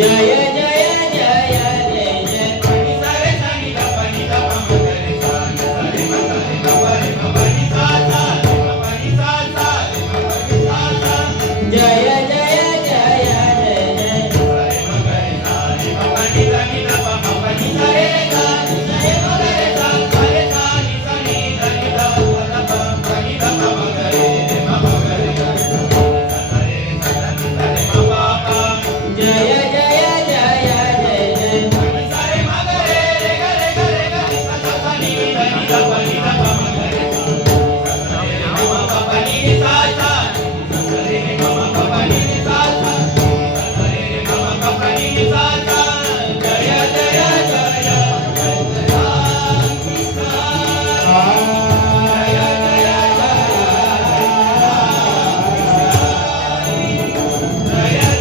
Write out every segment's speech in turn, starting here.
जय जय जय जय जय pani sa re sa ni da pa ma ga re sa ni sa re ma pa ni sa sa re ma pa ni sa sa re ma pa ni sa sa जय जय जय जय जय sa re ma ga re sa re ma pa ni da pa ni sa re sa re ma ga re sa ni sa ni da pa ni da pa ma ga re ma pa ga re sa re sa ni sa re ma pa pa जय जय जय जय जय pani sa re ma ga re ga sa sa ni da pa ma ga re sa re ma pa pa ni sa sa re ma pa pa ni sa sa re ma pa pa ni sa sa jaya jaya jaya Ram Krishna jaya jaya jaya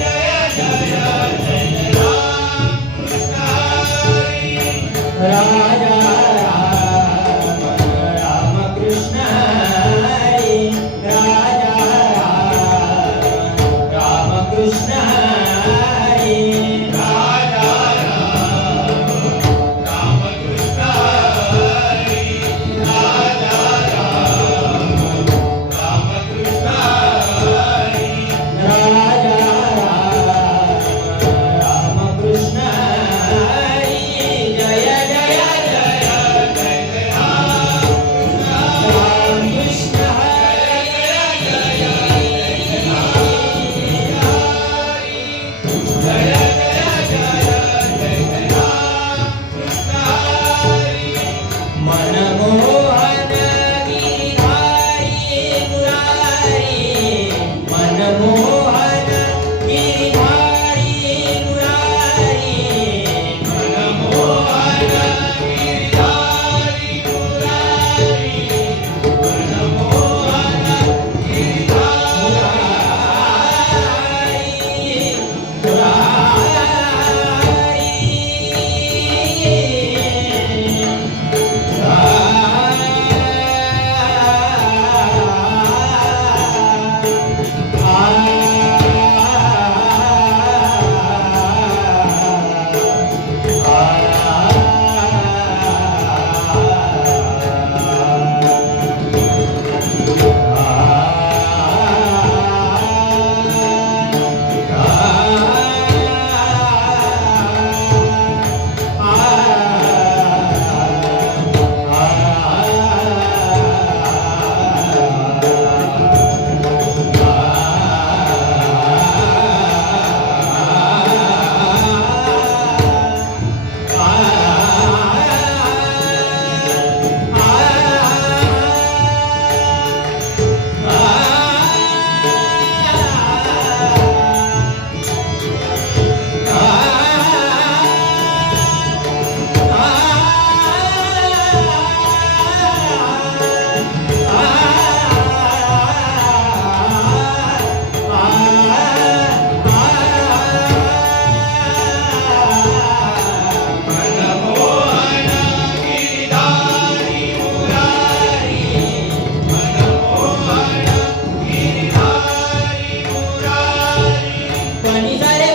jaya jaya Ram Krishna राजा राम कृष्ण हरी राजा Ram Krishna Hari Raja Ram Krishna Hari Raja Ram Krishna Hari राजा राम कृष्ण हरी जय जय जय राम कृष्ण हरी मनमोहन गिरिधारी मुरारी मनमोहन गिरिधारी मुरारी मनमोहन गिरिधारी मुरारी मनमोहन मनमोहन गिरिधारी मुरारी मनमोहन गिरिधारी मुरारी पनि सरे